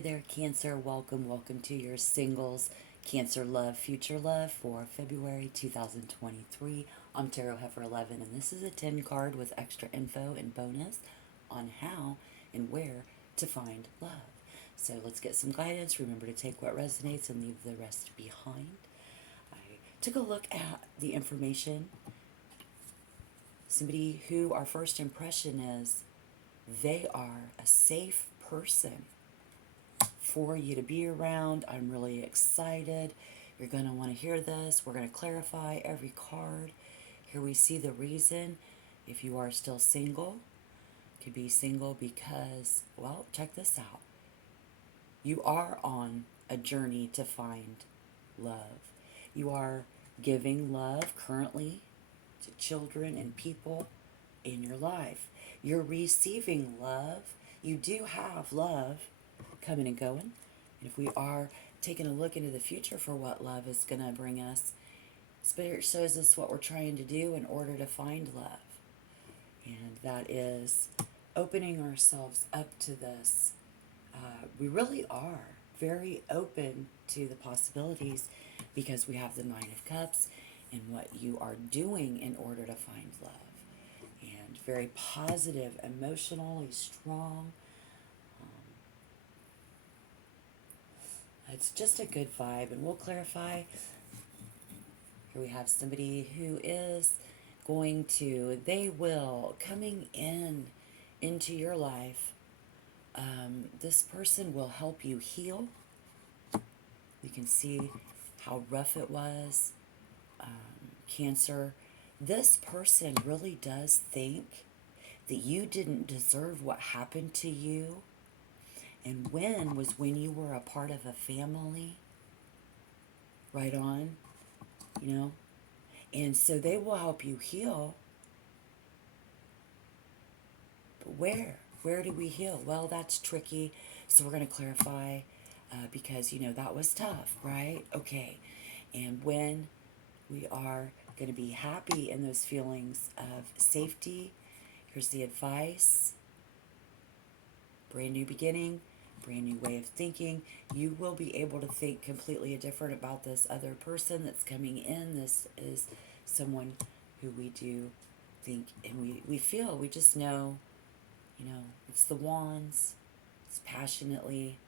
Hi there, Cancer. Welcome to your singles Cancer Love Future Love for February 2023. I'm Tarot Heifer 11, and this is a 10 card with extra info and bonus on how and where to find love. So let's get some guidance. Remember to take what resonates and leave the rest behind. I took a look at the information. Somebody who our first impression is they are a safe person for you to be around. I'm really excited. You're going to want to hear this. We're going to clarify every card. Here we see the reason. If you are still single, could be single because, well, check this out. You are on a journey to find love. You are giving love currently to children and people in your life. You're receiving love. You do have love coming and going. And if we are taking a look into the future for what love is going to bring us, Spirit shows us what we're trying to do in order to find love. And that is opening ourselves up to this. We really are very open to the possibilities because we have the Nine of Cups and what you are doing in order to find love. And very positive, emotionally strong. It's just a good vibe, and we'll clarify. Here we have somebody who is they will, coming into your life. This person will help you heal. We can see how rough it was. Cancer. This person really does think that you didn't deserve what happened to you. And when you were a part of a family. Right on, you know. And so they will help you heal. But where? Where do we heal? Well, that's tricky. So we're going to clarify because, that was tough, right? Okay. And when we are going to be happy in those feelings of safety, here's the advice. Brand new beginning, brand new way of thinking. You will be able to think completely different about this other person that's coming in. This is someone who we do think and we feel, we just know, it's the wands. It's passionately,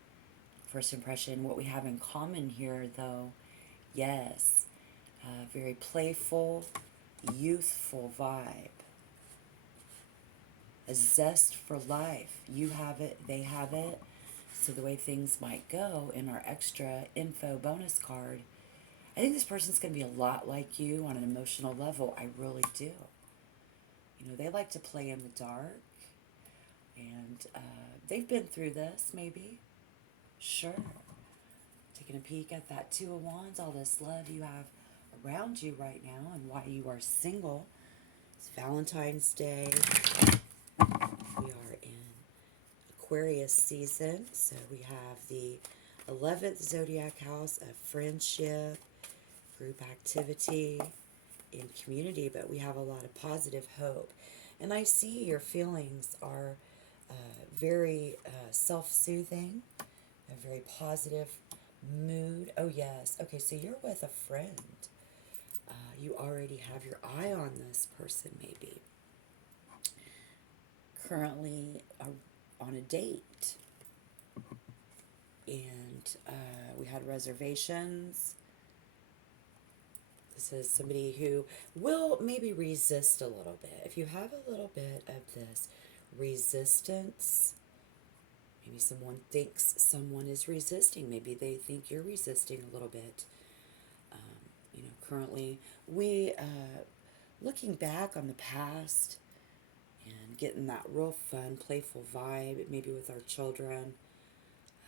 first impression. What we have in common here, though, yes, very playful, youthful vibe. A zest for life. You have it, they have it. So the way things might go in our extra info bonus card, I think this person's going to be a lot like you on an emotional level. I really do. They like to play in the dark. And they've been through this, maybe. Sure. Taking a peek at that Two of Wands, all this love you have around you right now and why you are single. It's Valentine's Day. We are in Aquarius season, so we have the 11th zodiac house of friendship, group activity, in community, but we have a lot of positive hope. And I see your feelings are very self-soothing, a very positive mood. Oh, yes. Okay, so you're with a friend. You already have your eye on this person, maybe. Currently on a date. And we had reservations. This is somebody who will maybe resist a little bit. If you have a little bit of this resistance, maybe someone thinks someone is resisting. Maybe they think you're resisting a little bit. Currently, we, looking back on the past and getting that real fun, playful vibe, maybe with our children.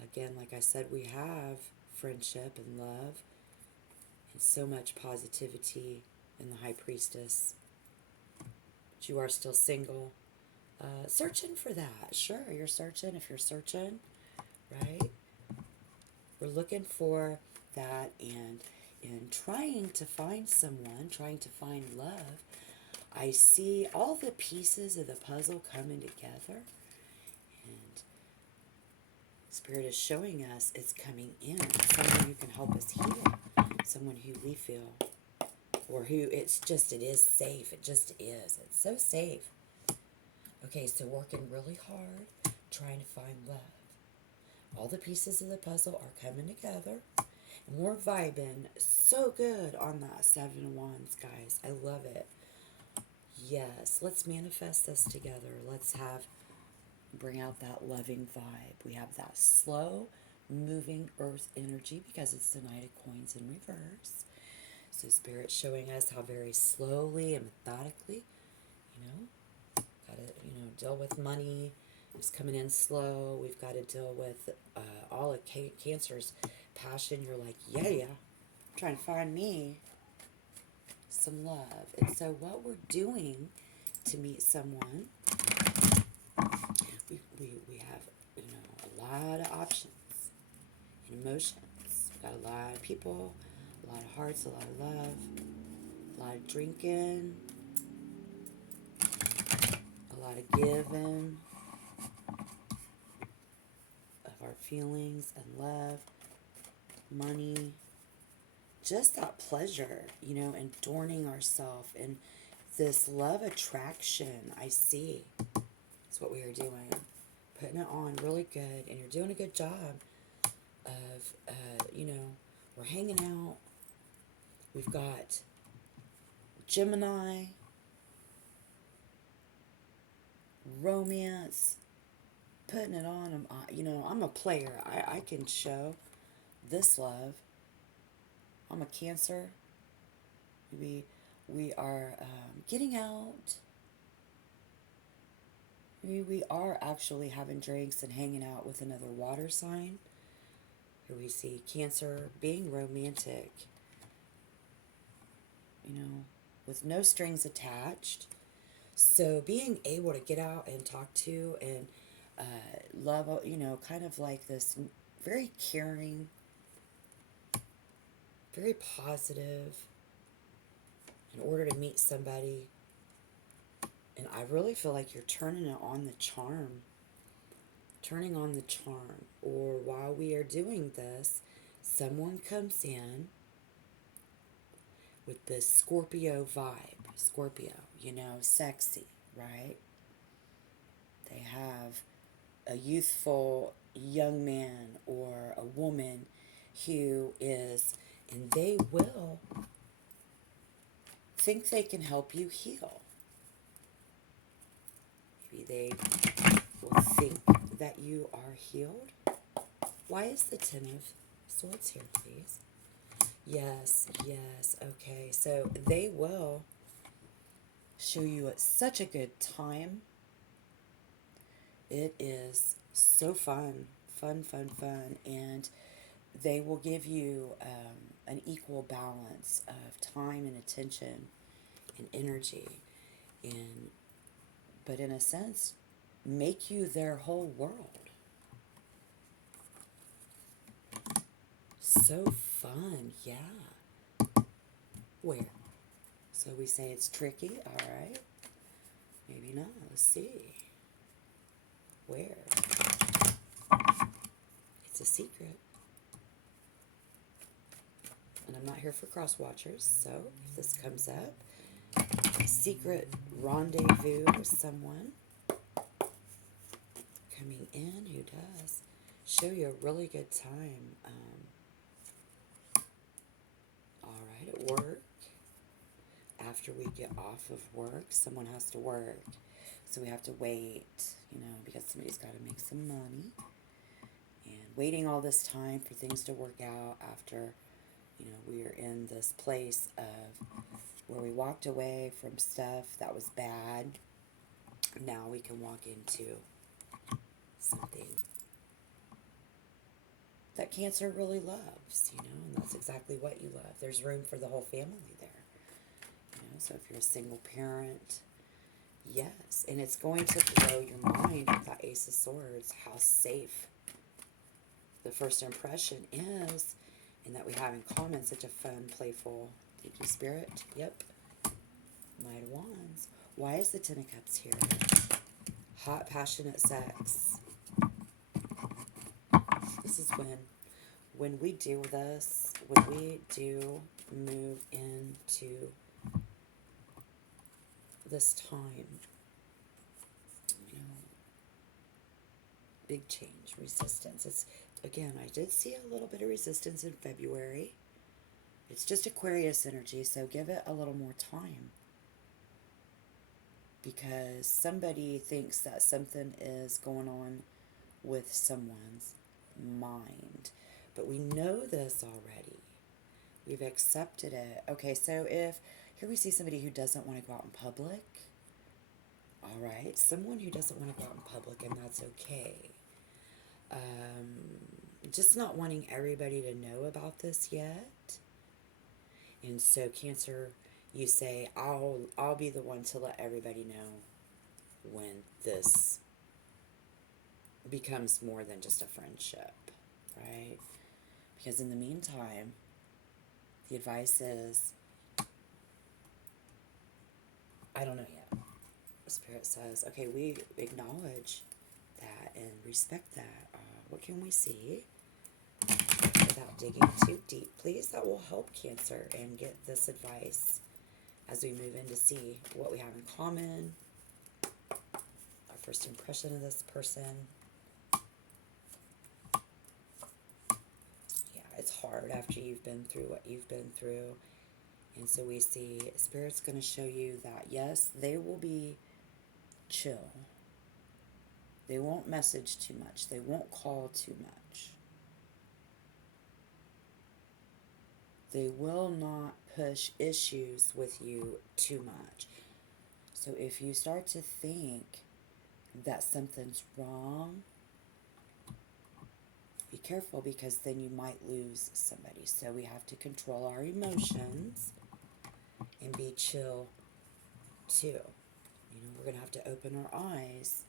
Again, like I said, we have friendship and love and so much positivity in the High Priestess. But you are still single. Searching for that. Sure, you're searching if you're searching, right? We're looking for that, and in trying to find someone, trying to find love, I see all the pieces of the puzzle coming together. And this Spirit is showing us it's coming in. Someone who can help us heal. Someone who we feel, or who it is safe. It just is. It's so safe. Okay, so working really hard, trying to find love. All the pieces of the puzzle are coming together. And we're vibing so good on that Seven of Wands, guys. I love it. Yes, let's manifest this together. Let's bring out that loving vibe. We have that slow moving earth energy because it's the Knight of Coins in reverse. So Spirit's showing us how very slowly and methodically, got to, deal with money. It's coming in slow. We've got to deal with all of Cancer's passion. You're like, yeah, trying to find me some love. And so what we're doing to meet someone, we have, a lot of options and emotions. We've got a lot of people, a lot of hearts, a lot of love, a lot of drinking, a lot of giving of our feelings and love, money, just that pleasure, adorning ourselves and this love attraction I see. That's what we are doing. Putting it on really good, and you're doing a good job of, we're hanging out. We've got Gemini, romance, putting it on. I'm a player. I can show this love. I'm a Cancer. We are getting out. We are actually having drinks and hanging out with another water sign. Here we see Cancer being romantic, with no strings attached. So being able to get out and talk to and love, kind of like this very caring, very positive, in order to meet somebody. And I really feel like you're turning it on the charm. Turning on the charm. Or while we are doing this, someone comes in with this Scorpio vibe. Scorpio, sexy, right? They have a youthful young man or a woman who is, and they will think they can help you heal. Maybe they will think that you are healed. Why is the Ten of Swords here, please? Yes, okay. So they will show you at such a good time. It is so fun. And they will give you an equal balance of time and attention and energy. But in a sense, make you their whole world. So fun, yeah. Where? So we say it's tricky, all right. Maybe not, let's see. Where? It's a secret. And I'm not here for cross watchers, so if this comes up, a secret rendezvous with someone coming in who does show you a really good time. All right, at work. After we get off of work, someone has to work. So we have to wait, because somebody's got to make some money. And waiting all this time for things to work out after, we are in this place of where we walked away from stuff that was bad. Now we can walk into something that Cancer really loves, and that's exactly what you love. There's room for the whole family there. So if you're a single parent, yes. And it's going to blow your mind with that Ace of Swords, how safe the first impression is, and that we have in common such a fun, playful, thank you, Spirit, yep, Knight of Wands. Why is the Ten of Cups here? Hot, passionate sex. this is when we do this, when we do move into this time, you know, big change, resistance. It's, again, I did see a little bit of resistance in February. It's just Aquarius energy, so give it a little more time. Because somebody thinks that something is going on with someone's mind. But we know this already. We've accepted it. Okay, so if here we see somebody who doesn't want to go out in public. All right, someone who doesn't want to go out in public, and that's okay. Just not wanting everybody to know about this yet. And so Cancer, you say, I'll be the one to let everybody know when this becomes more than just a friendship, right? Because in the meantime, the advice is, I don't know yet. Spirit says, okay, we acknowledge that and respect that. What can we see without digging too deep? Please, that will help Cancer and get this advice as we move in to see what we have in common, our first impression of this person. Yeah, it's hard after you've been through what you've been through. And so we see Spirit's going to show you that, yes, they will be chill. They won't message too much. They won't call too much. They will not push issues with you too much. So if you start to think that something's wrong, be careful, because then you might lose somebody. So we have to control our emotions and be chill too. You know, we're going to have to open our eyes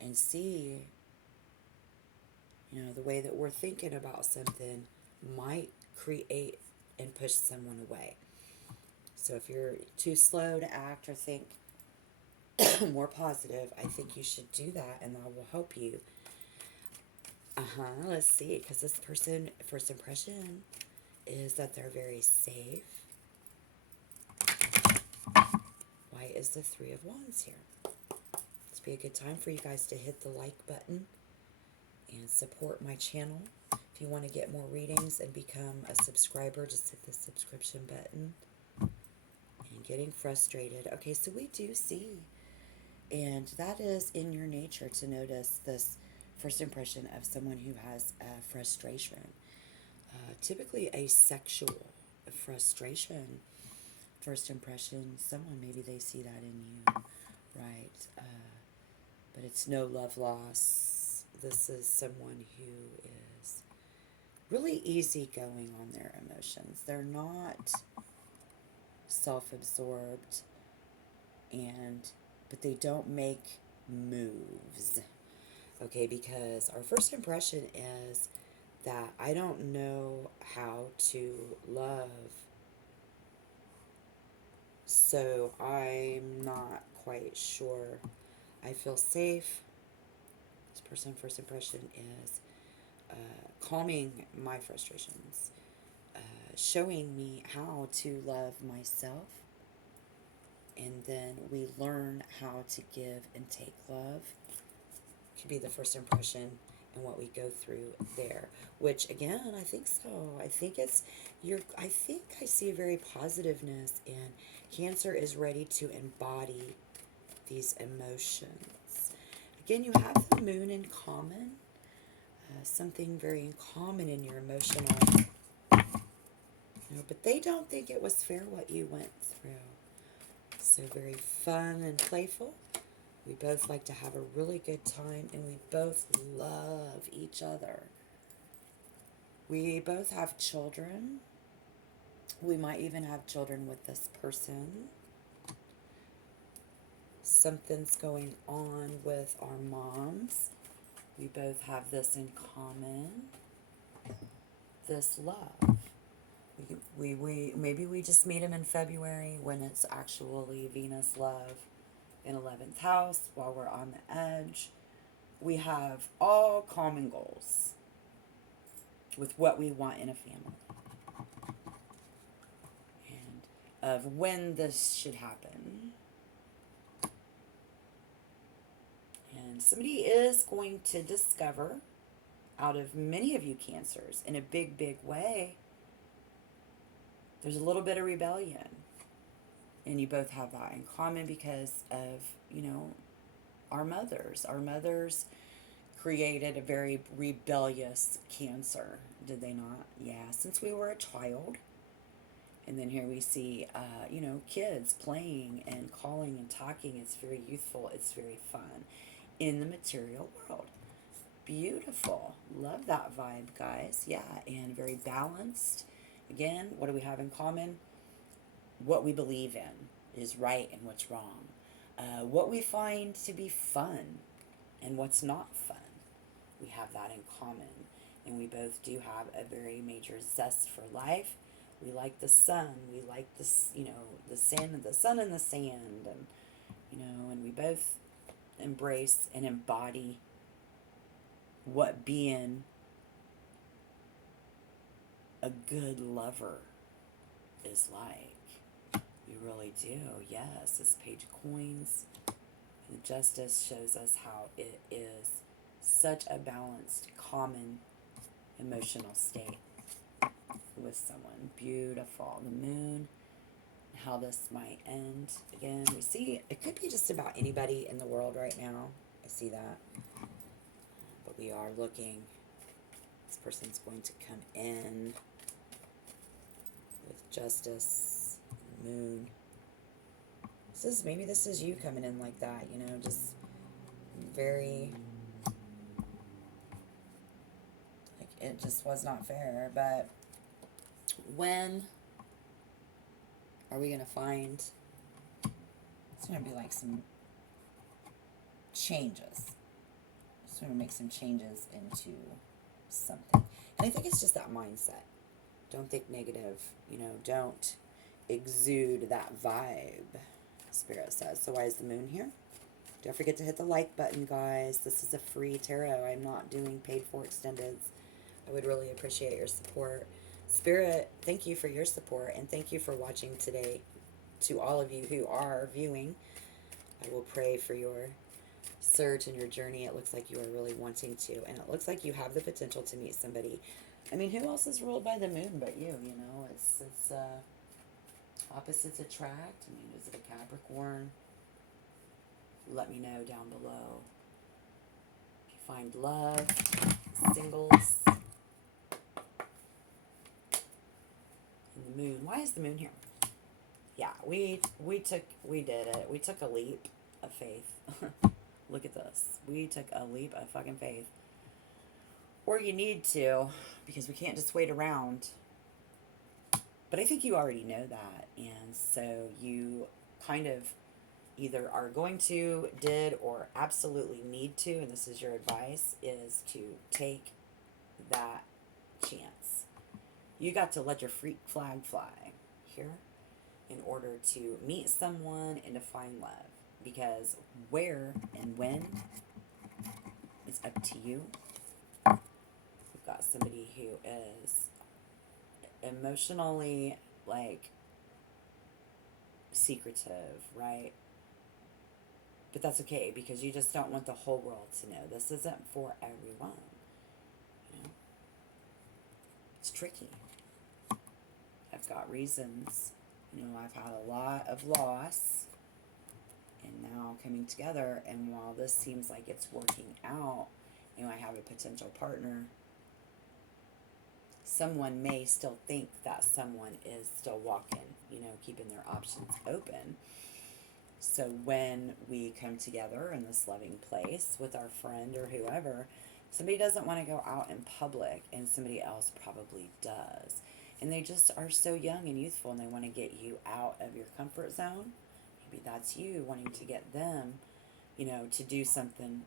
and see, you know, the way that we're thinking about something might create and push someone away. So if you're too slow to act or think more positive, I think you should do that, and that will help you. Let's see, because this person, first impression is that they're very safe. Why is the Three of Wands here? This would be a good time for you guys to hit the like button and support my channel. If you want to get more readings and become a subscriber, just hit the subscription button. And getting frustrated. Okay, so we do see, and that is in your nature to notice this first impression of someone who has frustration. Typically a sexual frustration. First impression, someone, maybe they see that in you, right? But it's no love loss. This is someone who is really easygoing on their emotions. They're not self-absorbed, but they don't make moves. Okay, because our first impression is that I don't know how to love, so I'm not quite sure. I feel safe. This person, first impression is calming my frustrations, showing me how to love myself, and then we learn how to give and take love. Could be the first impression and what we go through there, which again, I think so. I think I think I see a very positiveness, and Cancer is ready to embody these emotions. Again, you have the Moon in common, something very in common in your emotional, but they don't think it was fair what you went through. So very fun and playful. We both like to have a really good time, and we both love each other. We both have children. We might even have children with this person. Something's going on with our moms. We both have this in common. This love. Maybe we just meet him in February when it's actually Venus love in 11th house while we're on the edge. we have all common goals with what we want in a family and of when this should happen. And somebody is going to discover, out of many of you Cancers, in a big, big way, there's a little bit of rebellion. And you both have that in common because of, our mothers. Our mothers created a very rebellious Cancer, did they not? Yeah, since we were a child. And then here we see, kids playing and calling and talking. It's very youthful. It's very fun in the material world. Beautiful. Love that vibe, guys. Yeah, and very balanced. Again, what do we have in common? What we believe in is right and what's wrong. What we find to be fun and what's not fun. We have that in common. And we both do have a very major zest for life. We like the sun. We like this, the sand, the sun and the sand, and we both embrace and embody what being a good lover is like. We really do. Yes, this Page of Coins. The Justice shows us how it is such a balanced, common emotional state with someone. Beautiful. The Moon, how this might end. Again, we see it could be just about anybody in the world right now. I see that. But we are looking. This person's going to come in with Justice, Moon. Maybe this is you coming in like that, just very, like, it just was not fair. But when are we going to find, it's going to be like some changes. Just want to make some changes into something. And I think it's just that mindset. Don't think negative, don't exude that vibe, Spirit says. So why is the Moon here? Don't forget to hit the like button, guys. This is a free tarot. I'm not doing paid for extendeds. I would really appreciate your support. Spirit, thank you for your support, and thank you for watching today. To all of you who are viewing, I will pray for your surge in your journey. It looks like you are really wanting to, and it looks like you have the potential to meet somebody. I mean, who else is ruled by the Moon but you? It's opposites attract. I mean, is it a Capricorn? Let me know down below. If you find love, singles, and the Moon. Why is the Moon here? Yeah, we did it. We took a leap of faith. Look at this. We took a leap of fucking faith. Or you need to, because we can't just wait around. But I think you already know that. And so you kind of either are going to, did, or absolutely need to, and this is your advice, is to take that chance. You got to let your freak flag fly here in order to meet someone and to find love. Because where and when is up to you. We've got somebody who is emotionally, like, secretive, right? But that's okay, because you just don't want the whole world to know. This isn't for everyone. It's tricky. I've got reasons. I've had a lot of loss, and now coming together, and while this seems like it's working out, I have a potential partner, someone may still think that someone is still walking, keeping their options open. So when we come together in this loving place with our friend or whoever, somebody doesn't want to go out in public, and somebody else probably does. And they just are so young and youthful, and they want to get you out of your comfort zone. Maybe that's you wanting to get them, to do something.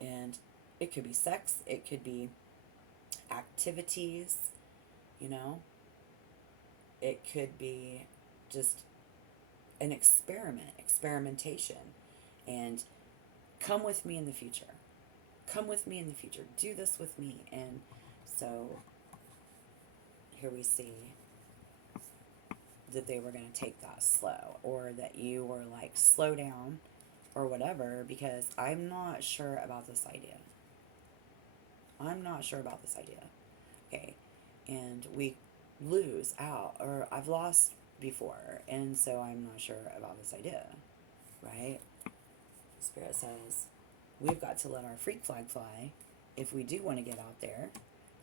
And it could be sex, it could be activities, it could be just an experimentation. And come with me in the future. come with me in the future, do this with me. And so here we see that they were going to take that slow, or that you were like, slow down or whatever, because I'm not sure about this idea. I'm not sure about this idea. Okay. And we lose out, or I've lost before, and so I'm not sure about this idea, right? Spirit says we've got to let our freak flag fly if we do want to get out there.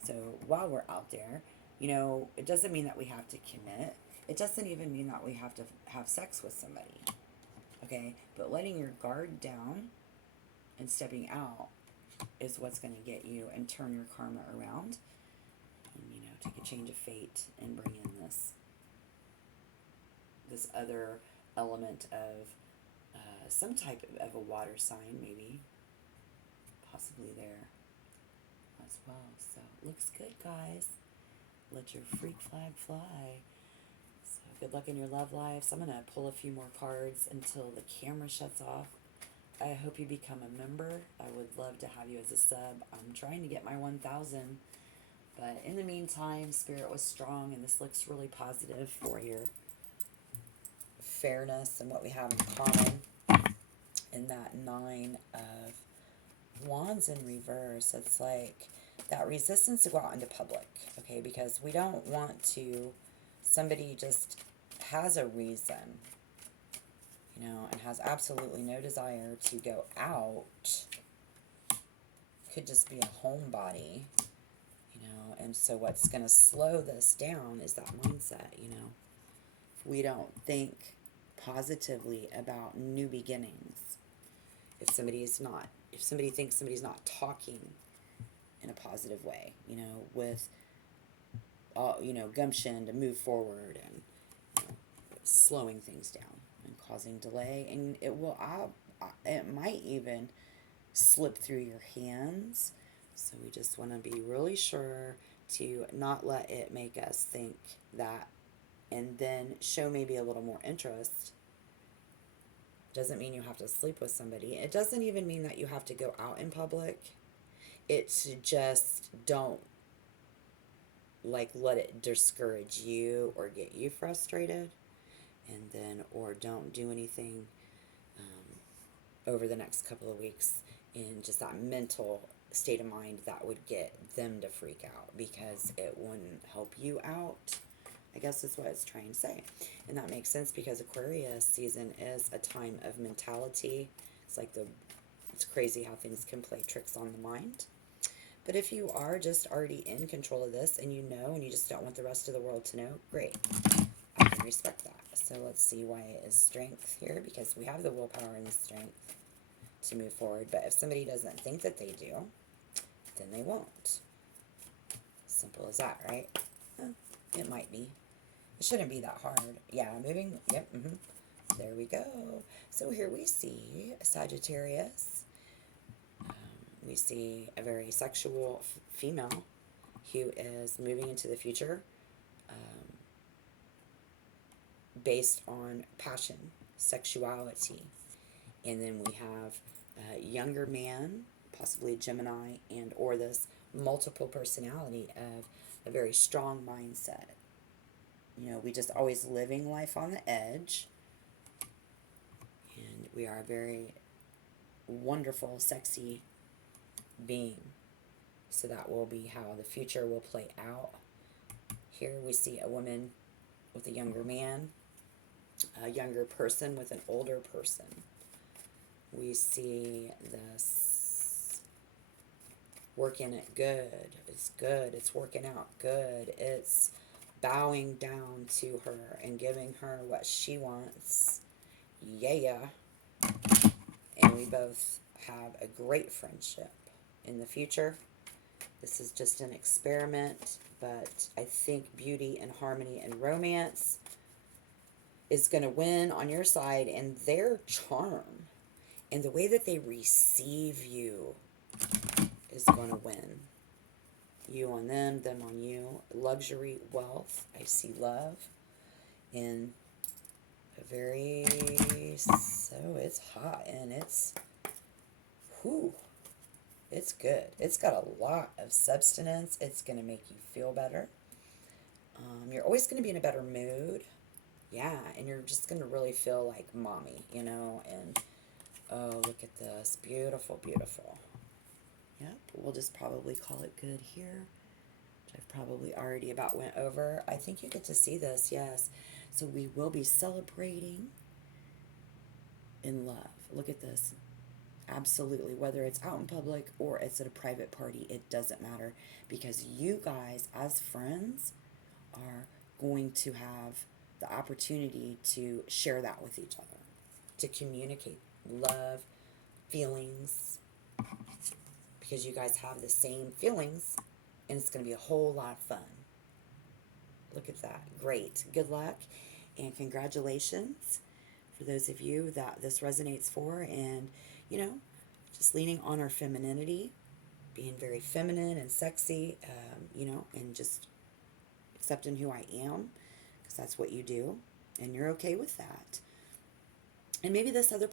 So while we're out there, you know, it doesn't mean that we have to commit. It doesn't even mean that we have to have sex with somebody. Okay? But letting your guard down and stepping out is what's going to get you and turn your karma around. And, you know, take a change of fate and bring in this other element of some type of a water sign, maybe, possibly there as well. So looks good, guys. Let your freak flag fly. So good luck in your love lives. I'm gonna pull a few more cards until the camera shuts off. I hope you become a member. I would love to have you as a sub. I'm trying to get my 1,000, but in the meantime, Spirit was strong, and this looks really positive for your fairness and what we have in common. In that 9 of Wands in reverse, it's like that resistance to go out into public, okay? Because we don't want to, somebody just has a reason, you know, and has absolutely no desire to go out. Could just be a homebody, you know, and so what's going to slow this down is that mindset, you know. We don't think positively about new beginnings. If somebody thinks somebody's not talking in a positive way, you know, with, you know, gumption to move forward, and, you know, slowing things down and causing delay, and it might even slip through your hands. So we just want to be really sure to not let it make us think that, and then show maybe a little more interest. Doesn't mean you have to sleep with somebody. It doesn't even mean that you have to go out in public. It's just don't, like, let it discourage you or get you frustrated. And then, or don't do anything over the next couple of weeks in just that mental state of mind that would get them to freak out, because it wouldn't help you out, I guess is what it's trying to say. And that makes sense, because Aquarius season is a time of mentality. It's like it's crazy how things can play tricks on the mind. But if you are just already in control of this, and you know, and you just don't want the rest of the world to know, great. I can respect that. So let's see why it is strength here, because we have the willpower and the strength to move forward. But if somebody doesn't think that they do, then they won't. Simple as that, right? It might be. It shouldn't be that hard. Yeah, moving. Yep. There we go. So here we see Sagittarius. We see a very sexual female who is moving into the future based on passion, sexuality. And then we have a younger man, possibly a Gemini, and or this multiple personality of a very strong mindset. You know, we just always living life on the edge. And we are a very wonderful, sexy being. So that will be how the future will play out. Here we see a woman with a younger man, a younger person with an older person. We see this working it good. It's good. It's working out good. It's bowing down to her and giving her what she wants. Yeah. And we both have a great friendship in the future. This is just an experiment, but I think beauty and harmony and romance is going to win on your side, and their charm and the way that they receive you is going to win. You on them on you. Luxury, wealth. I see love in a very, so it's hot, and it's, whew, It's good. It's got a lot of substance. It's going to make you feel better. You're always going to be in a better mood. Yeah, and you're just going to really feel like mommy, you know, and oh, look at this. Beautiful, beautiful. Yep, we'll just probably call it good here, which I've probably already about went over. I think you get to see this, yes. So we will be celebrating in love. Look at this. Absolutely. Whether it's out in public or it's at a private party, it doesn't matter because you guys, as friends, are going to have the opportunity to share that with each other, to communicate love, feelings, because you guys have the same feelings and it's going to be a whole lot of fun. Look at that. Great. Good luck and congratulations for those of you that this resonates for, and you know, just leaning on our femininity, being very feminine and sexy, you know, and just accepting who I am because that's what you do and you're okay with that. And maybe this other